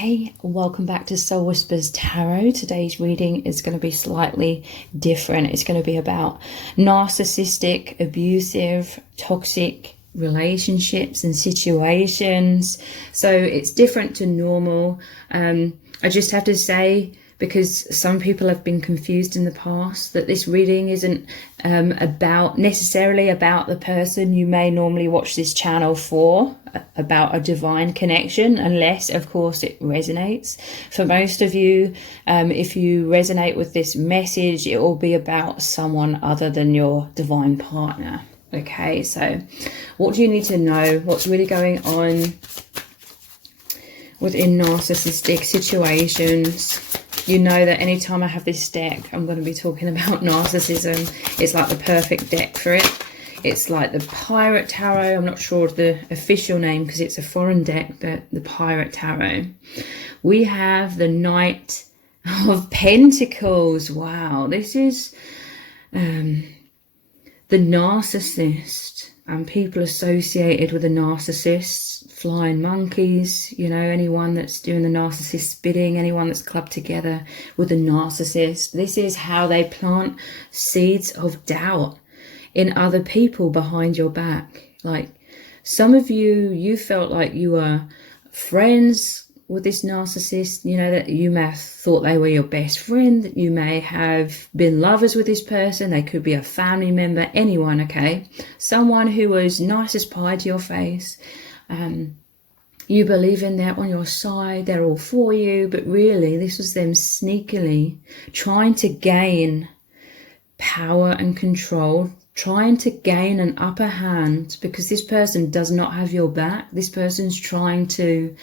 Hey, welcome back to Soul Whispers Tarot. Today's reading is going to be slightly different. It's going to be about narcissistic, abusive, toxic relationships and situations. So it's different to normal. I just have to say, because some people have been confused in the past, that this reading isn't necessarily about the person you may normally watch this channel for, about a divine connection, unless of course it resonates. For most of you, if you resonate with this message, it will be about someone other than your divine partner. Okay, so what do you need to know? What's really going on within narcissistic situations? You know that anytime I have this deck, I'm going to be talking about narcissism. It's like the perfect deck for it. It's like the Pirate Tarot. I'm not sure of the official name because it's a foreign deck, but the Pirate Tarot. We have the Knight of Pentacles. Wow, this is the narcissist and people associated with the narcissist. Flying monkeys, you know, anyone that's doing the narcissist bidding, anyone that's clubbed together with a narcissist. This is how they plant seeds of doubt in other people behind your back. Like some of you felt like you were friends with this narcissist, you know, that you may have thought they were your best friend, that you may have been lovers with this person, they could be a family member, anyone, okay? Someone who was nice as pie to your face. You believe in they're on your side, they're all for you, but really this was them sneakily trying to gain power and control, trying to gain an upper hand, because this person does not have your back. This person's trying to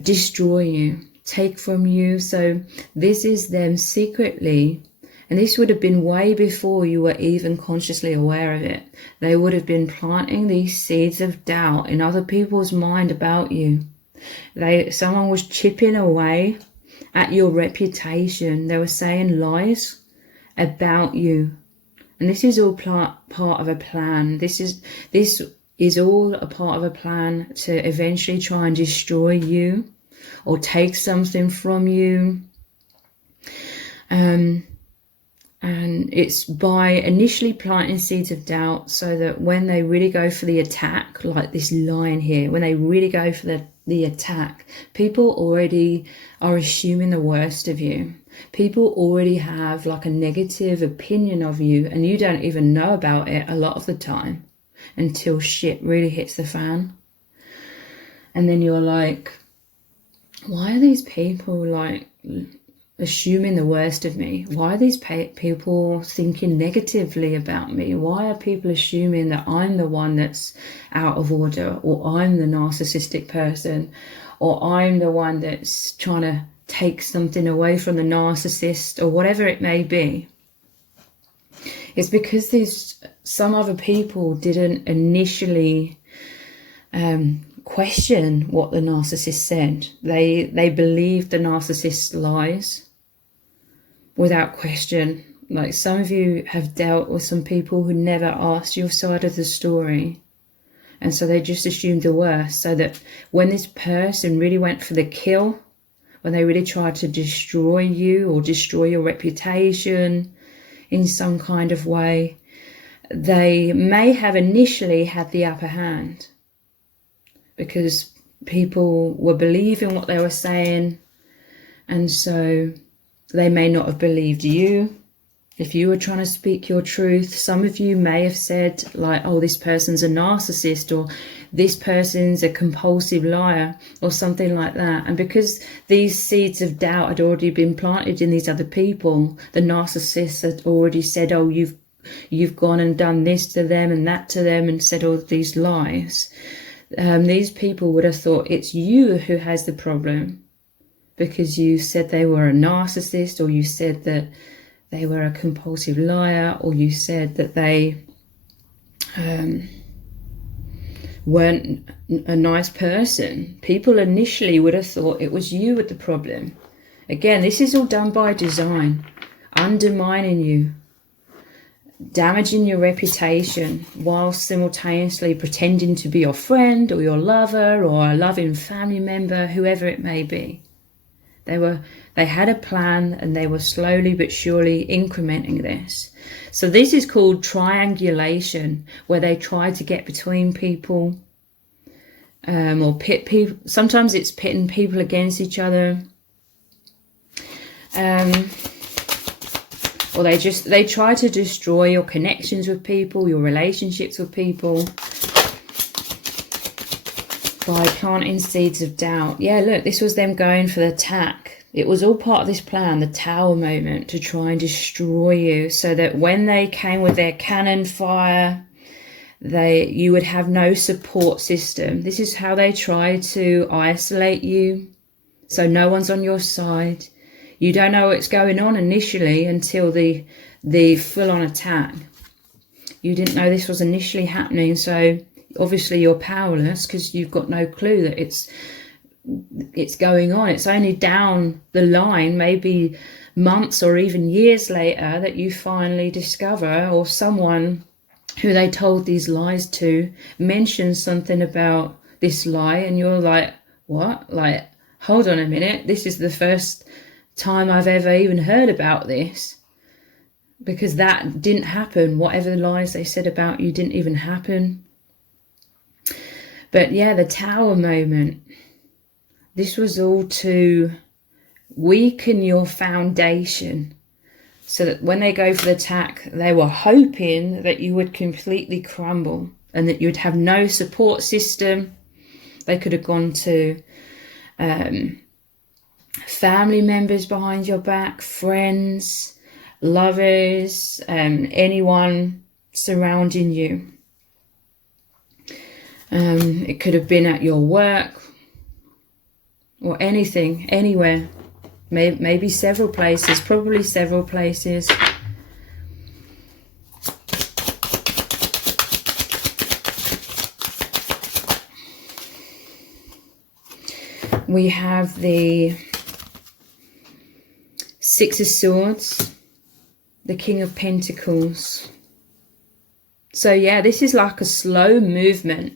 destroy you, take from you. So this is them secretly. And this would have been way before you were even consciously aware of it. They would have been planting these seeds of doubt in other people's mind about you. Someone was chipping away at your reputation. They were saying lies about you. And this is all part of a plan. This is all a part of a plan to eventually try and destroy you or take something from you. And it's by initially planting seeds of doubt so that when they really go for the attack, like this line here, when they really go for the attack, people already are assuming the worst of you. People already have like a negative opinion of you, and you don't even know about it a lot of the time until shit really hits the fan. And then you're like, why are these people like assuming the worst of me? Why are these people thinking negatively about me? Why are people assuming that I'm the one that's out of order, or I'm the narcissistic person, or I'm the one that's trying to take something away from the narcissist, or whatever it may be? It's because some other people didn't initially question what the narcissist said. They believed the narcissist's lies without question. Like some of you have dealt with some people who never asked your side of the story, and so they just assumed the worst, so that when this person really went for the kill, when they really tried to destroy you or destroy your reputation in some kind of way, they may have initially had the upper hand because people were believing what they were saying, and so they may not have believed you if you were trying to speak your truth. Some of you may have said like, oh, this person's a narcissist, or this person's a compulsive liar, or something like that. And because these seeds of doubt had already been planted in these other people, the narcissist had already said, oh, you've gone and done this to them and that to them, and said all these lies. These people would have thought it's you who has the problem, because you said they were a narcissist, or you said that they were a compulsive liar, or you said that they weren't a nice person. People initially would have thought it was you with the problem. Again, this is all done by design, undermining you, damaging your reputation whilst simultaneously pretending to be your friend or your lover or a loving family member, whoever it may be. They had a plan, and they were slowly but surely incrementing this. So this is called triangulation, where they try to get between people, or pit people. Sometimes it's pitting people against each other. Or they try to destroy your connections with people, your relationships with people, by planting seeds of doubt. Yeah, look, this was them going for the attack. It was all part of this plan, the tower moment, to try and destroy you, so that when they came with their cannon fire, you would have no support system. This is how they try to isolate you, so no one's on your side. You don't know what's going on initially until the full-on attack. You didn't know this was initially happening, so obviously you're powerless because you've got no clue that it's going on. It's only down the line, maybe months or even years later, that you finally discover, or someone who they told these lies to mentions something about this lie, and you're like, what? Like, hold on a minute, this is the first time I've ever even heard about this, because that didn't happen. Whatever the lies they said about you didn't even happen. But yeah, the tower moment, this was all to weaken your foundation, so that when they go for the attack, they were hoping that you would completely crumble and that you'd have no support system. They could have gone to family members behind your back, friends, lovers, anyone surrounding you. It could have been at your work or anything, anywhere, maybe several places, probably several places. We have the Six of Swords, the King of Pentacles. So yeah, this is like a slow movement.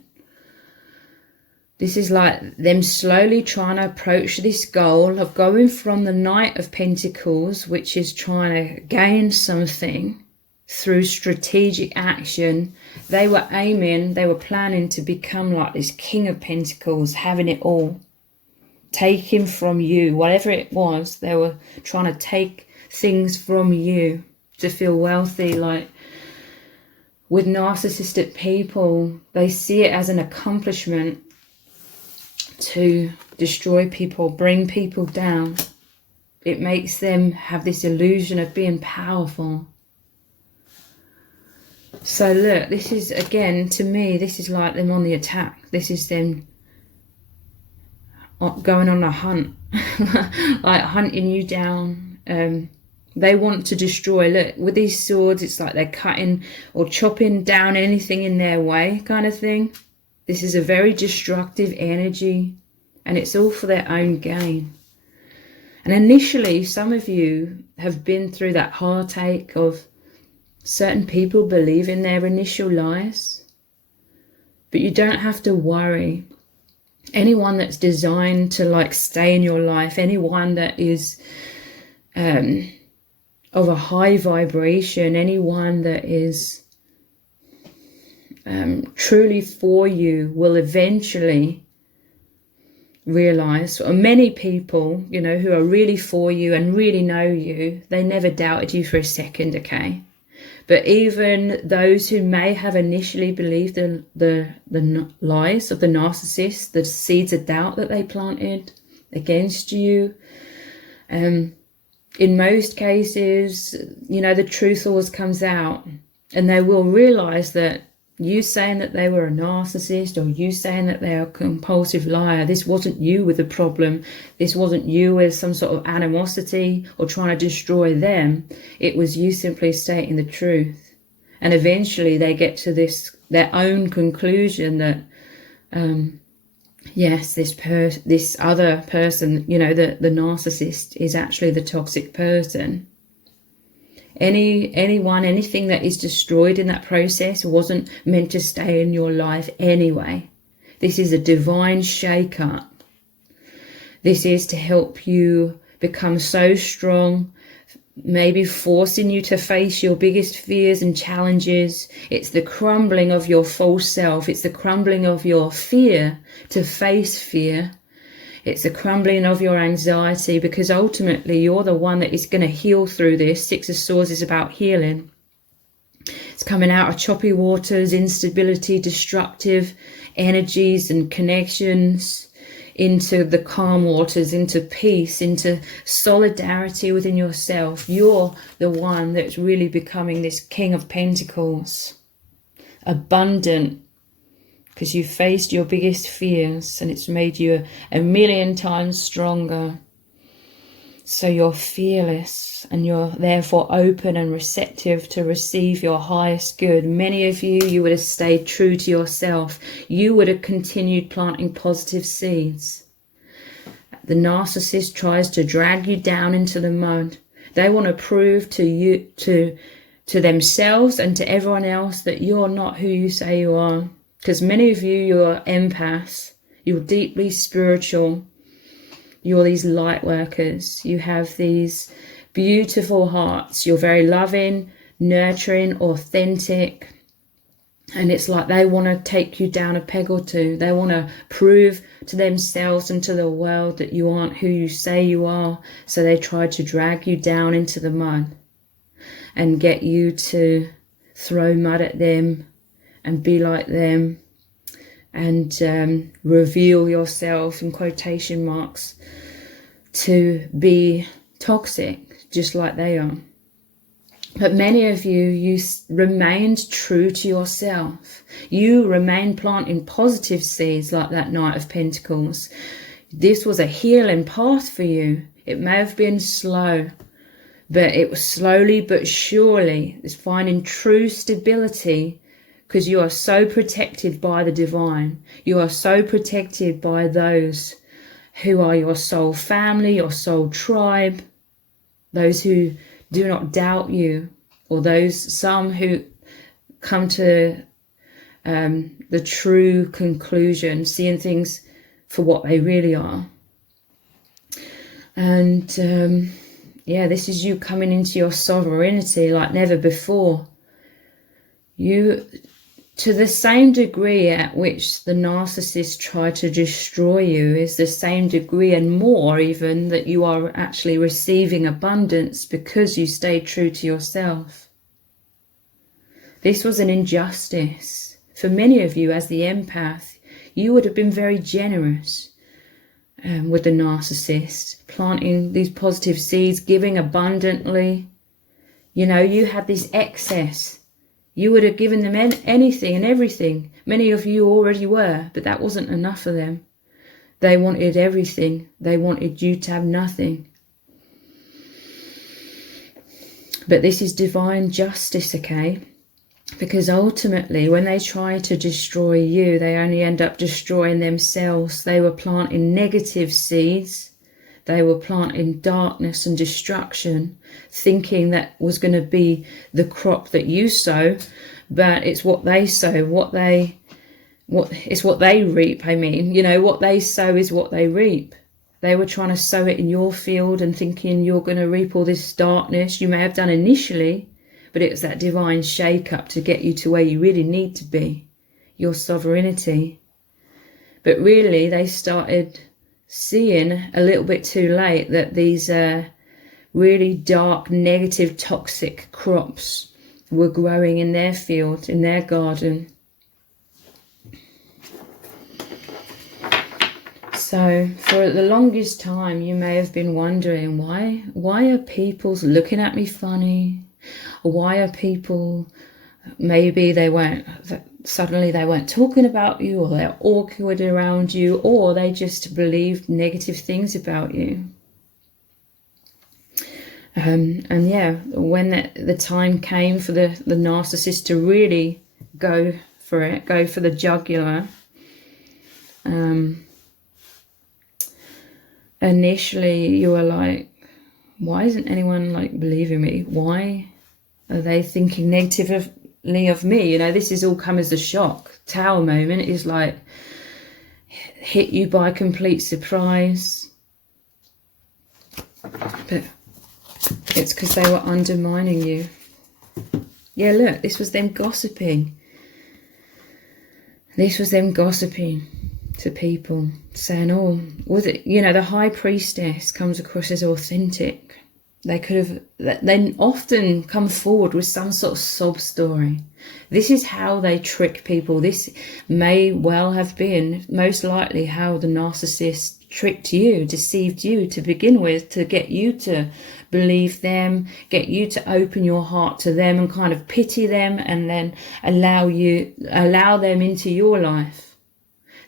This is like them slowly trying to approach this goal of going from the Knight of Pentacles, which is trying to gain something through strategic action. They were aiming, they were planning to become like this King of Pentacles, having it all. Taking from you, whatever it was, they were trying to take things from you to feel wealthy. Like with narcissistic people, they see it as an accomplishment to destroy people, bring people down. It makes them have this illusion of being powerful. So look, this is, again, to me, this is like them on the attack. This is them going on a hunt, like hunting you down. They want to destroy. Look, with these swords, it's like they're cutting or chopping down anything in their way, kind of thing. This is a very destructive energy, and it's all for their own gain. And initially, some of you have been through that heartache of certain people believing their initial lies, but you don't have to worry. Anyone that's designed to like stay in your life, anyone that is of a high vibration, anyone that is truly for you, will eventually realize, or many people, you know, who are really for you and really know you, they never doubted you for a second, okay? But even those who may have initially believed the lies of the narcissist, the seeds of doubt that they planted against you, in most cases, you know, the truth always comes out, and they will realize that you saying that they were a narcissist, or you saying that they're a compulsive liar, this wasn't you with a problem. This wasn't you with some sort of animosity or trying to destroy them. It was you simply stating the truth. And eventually they get to their own conclusion that, yes, this other person, you know, the narcissist is actually the toxic person. Anything that is destroyed in that process wasn't meant to stay in your life anyway. This is a divine shake-up. This is to help you become so strong, maybe forcing you to face your biggest fears and challenges. It's the crumbling of your false self. It's the crumbling of your fear to face fear. It's the crumbling of your anxiety, because ultimately you're the one that is going to heal through this. Six of Swords is about healing. It's coming out of choppy waters, instability, destructive energies and connections, into the calm waters, into peace, into solidarity within yourself. You're the one that's really becoming this King of Pentacles. Abundant, because you faced your biggest fears and it's made you a million times stronger. So you're fearless and you're therefore open and receptive to receive your highest good. Many of you would have stayed true to yourself. You would have continued planting positive seeds. The narcissist tries to drag you down into the mud. They want to prove to you, to themselves and to everyone else, that you're not who you say you are. Because many of you, you're empaths. You're deeply spiritual. You're these light workers. You have these beautiful hearts. You're very loving, nurturing, authentic. And it's like they want to take you down a peg or two. They want to prove to themselves and to the world that you aren't who you say you are. So they try to drag you down into the mud and get you to throw mud at them and be like them. And reveal yourself, in quotation marks, to be toxic, just like they are. But many of you remained true to yourself. You remained planting positive seeds like that Knight of Pentacles. This was a healing path for you. It may have been slow, but it was slowly but surely. It's finding true stability, because you are so protected by the divine. You are so protected by those who are your soul family, your soul tribe, those who do not doubt you, or some who come to the true conclusion, seeing things for what they really are. And yeah, this is you coming into your sovereignty like never before. You, to the same degree at which the narcissist tried to destroy you, is the same degree and more even that you are actually receiving abundance because you stayed true to yourself. This was an injustice. For many of you, as the empath, you would have been very generous with the narcissist, planting these positive seeds, giving abundantly. You know, you had this excess. You would have given them anything and everything. Many of you already were, but that wasn't enough for them. They wanted everything. They wanted you to have nothing. But this is divine justice, okay? Because ultimately, when they try to destroy you, they only end up destroying themselves. They were planting negative seeds. They were planting darkness and destruction, thinking that was going to be the crop that you sow, but it's what they sow, it's what they reap. I mean, you know, what they sow is what they reap. They were trying to sow it in your field and thinking you're going to reap all this darkness. You may have done initially, but it was that divine shake-up to get you to where you really need to be, your sovereignty. But really, they started seeing a little bit too late that these really dark, negative, toxic crops were growing in their field, in their garden. So for the longest time, you may have been wondering, why are people looking at me funny? Or why are people, maybe suddenly they weren't talking about you, or they're awkward around you, or they just believed negative things about you. And yeah, when the time came for the narcissist to really go for it, go for the jugular, initially you were like, why isn't anyone like believing me? Why Are they thinking negatively of me? You know, this has all come as a shock. Tower moment is like hit you by complete surprise. But it's because they were undermining you. Yeah, look, this was them gossiping. This was them gossiping to people, saying, oh, was it, you know, the high priestess comes across as authentic. They could have, they often come forward with some sort of sob story. This is how they trick people. This may well have been, most likely, how the narcissist tricked you, deceived you to begin with, to get you to believe them, get you to open your heart to them and kind of pity them, and then allow them into your life.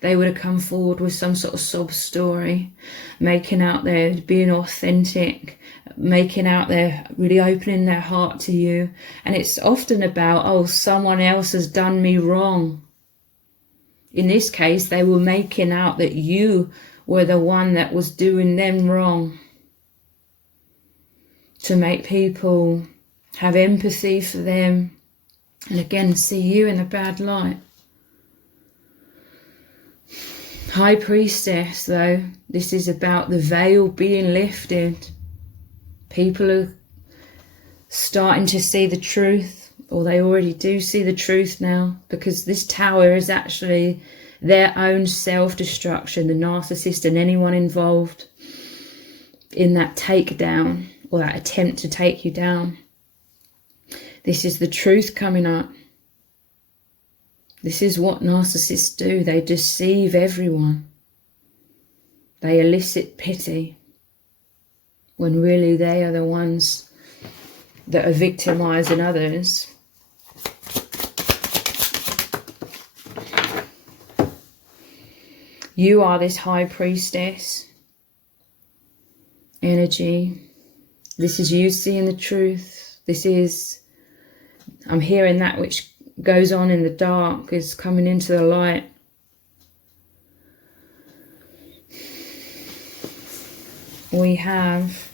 They would have come forward with some sort of sob story, making out they're being authentic, making out they're really opening their heart to you. And it's often about, oh, someone else has done me wrong. In this case, they were making out that you were the one that was doing them wrong, to make people have empathy for them and again see you in a bad light. High priestess, though, this is about the veil being lifted. People are starting to see the truth, or they already do see the truth now, because this tower is actually their own self-destruction, the narcissist and anyone involved in that takedown or that attempt to take you down. This is the truth coming up. This is what narcissists do. They deceive everyone. They elicit pity when really they are the ones that are victimizing others. You are this high priestess energy. This is you seeing the truth. This is, I'm hearing that which goes on in the dark is coming into the light. We have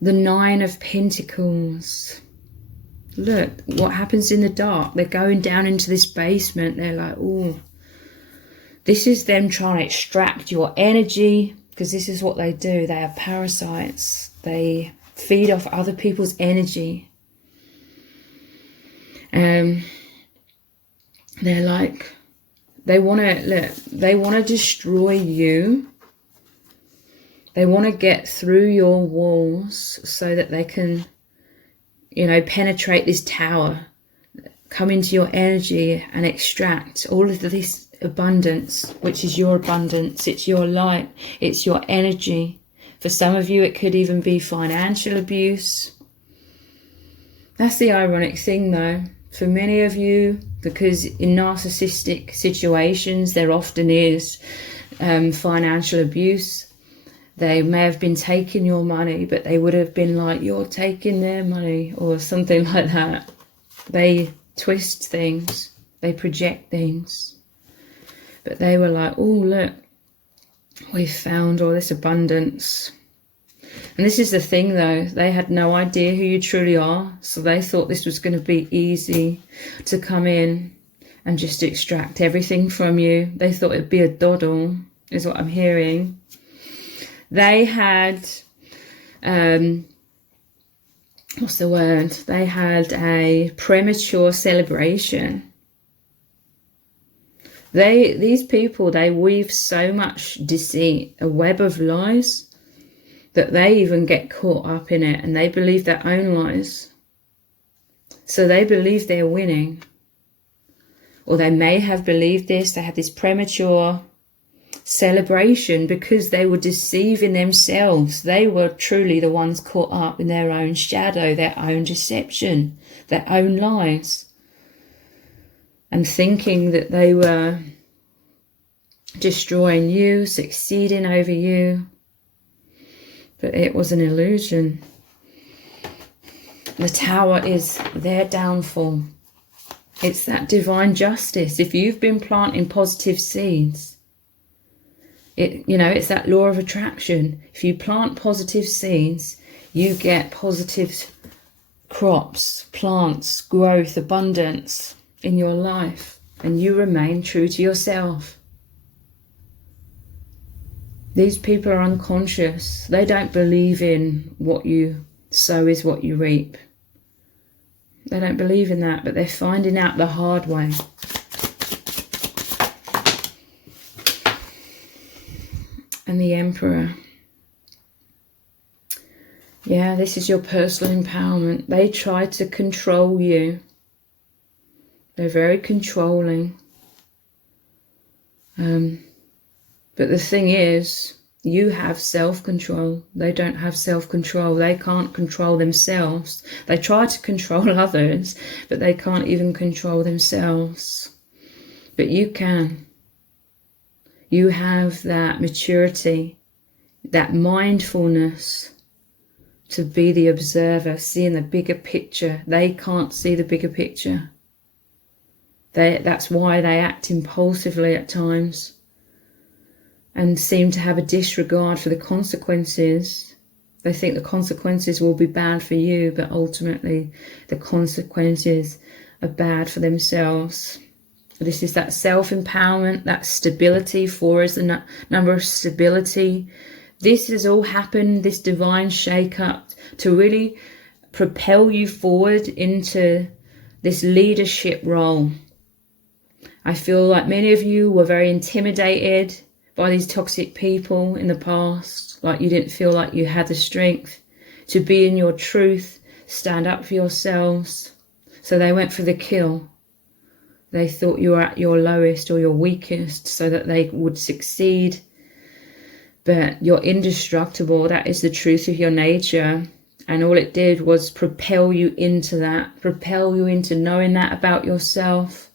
the Nine of Pentacles. Look, what happens in the dark? They're going down into this basement. They're like, oh, this is them trying to extract your energy, because this is what they do. They are parasites. They feed off other people's energy. They're like, they want to destroy you. They want to get through your walls so that they can, you know, penetrate this tower, come into your energy and extract all of this abundance, which is your abundance. It's your light. It's your energy. For some of you, it could even be financial abuse. That's the ironic thing, though. For many of you, because in narcissistic situations, there often is financial abuse. They may have been taking your money, but they would have been like, you're taking their money, or something like that. They twist things. They project things. But they were like, oh, look, we've found all this abundance. And this is the thing, though. They had no idea who you truly are. So they thought this was going to be easy to come in and just extract everything from you. They thought it'd be a doddle, is what I'm hearing. They had, what's the word? They had a premature celebration. These people, they weave so much deceit, a web of lies, that they even get caught up in it, and they believe their own lies. So they believe they're winning. Or they may have believed this. They had this premature celebration because they were deceiving themselves. They were truly the ones caught up in their own shadow, their own deception, their own lies. And thinking that they were destroying you, succeeding over you. But it was an illusion. The tower is their downfall. It's that divine justice. If you've been planting positive seeds, it's that law of attraction. If you plant positive seeds, you get positive crops, plants, growth, abundance in your life, and you remain true to yourself. These people are unconscious. They don't believe in what you sow is what you reap. They don't believe in that, but they're finding out the hard way. And the Emperor. Yeah, this is your personal empowerment. They try to control you. They're very controlling. But the thing is, you have self-control. They don't have self-control. They can't control themselves. They try to control others, but they can't even control themselves. But you can. You have that maturity, that mindfulness to be the observer, seeing the bigger picture. They can't see the bigger picture. That's why they act impulsively at times and seem to have a disregard for the consequences. They think the consequences will be bad for you, but ultimately the consequences are bad for themselves. This is that self-empowerment, that stability. 4 is the number of stability. This has all happened, this divine shake-up, to really propel you forward into this leadership role. I feel like many of you were very intimidated by these toxic people in the past, like you didn't feel like you had the strength to be in your truth, stand up for yourselves. So they went for the kill. They thought you were at your lowest or your weakest so that they would succeed. But you're indestructible. That is the truth of your nature. And all it did was propel you into that, propel you into knowing that about yourself.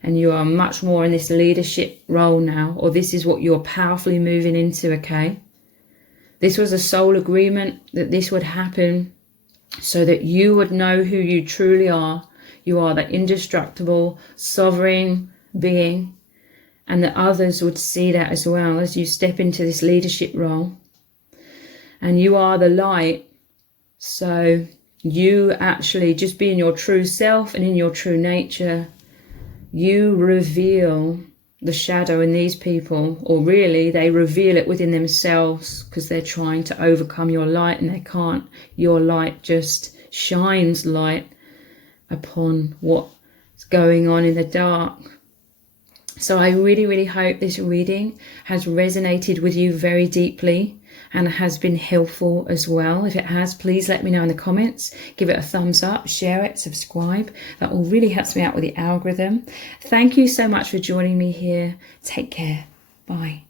And you are much more in this leadership role now, or this is what you're powerfully moving into, okay? This was a soul agreement that this would happen so that you would know who you truly are. You are the indestructible, sovereign being, and that others would see that as well as you step into this leadership role. And you are the light, so you actually just be in your true self and in your true nature. You reveal the shadow in these people, or really they reveal it within themselves because they're trying to overcome your light and they can't. Your light just shines light upon what's going on in the dark. So I really, really hope this reading has resonated with you very deeply and has been helpful as well. If it has, please let me know in the comments. Give it a thumbs up, share it, subscribe. That will really help me out with the algorithm. Thank you so much for joining me here. Take care. Bye.